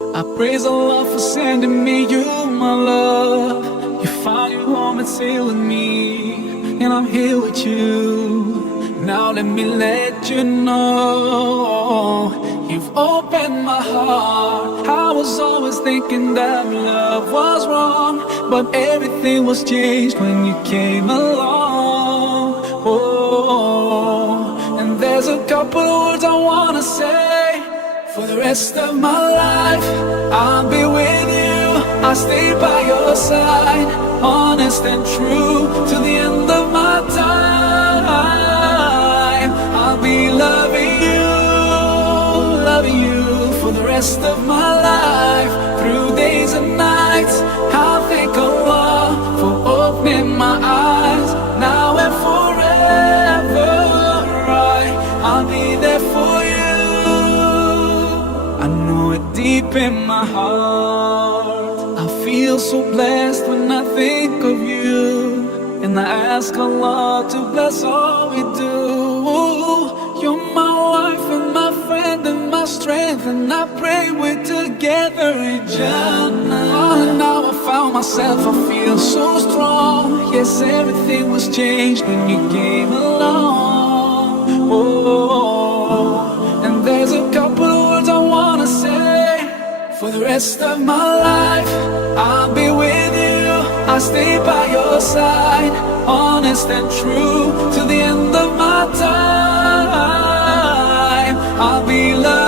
I praise Allah for sending me you, my love. You found your home and stay with me, and I'm here with you. Now let me let you know, you've opened my heart. I was always thinking that love was wrong, but everything was changed when you came along. Oh, and there's a couple of words I wanna say. For the rest of my life, I'll be with you. I'll stay by your side, honest and true, till the end of my time. I'll be loving you for the rest of my life. Through days and nights, I'll thank Allah for opening my eyes. Now and forever, I'll be there for you. I know it deep in my heart. I feel so blessed when I think of you, and I ask Allah to bless all we do. You're my wife and my friend and my strength, and I pray we're together in Jannah. Oh, now I found myself, I feel so strong. Yes, everything was changed when you came along. Oh, and there's a couple of words I wanna say. For the rest of my life, I'll be with you. I'll stay by your side, honest and true, till the end of my time. I'll be loved.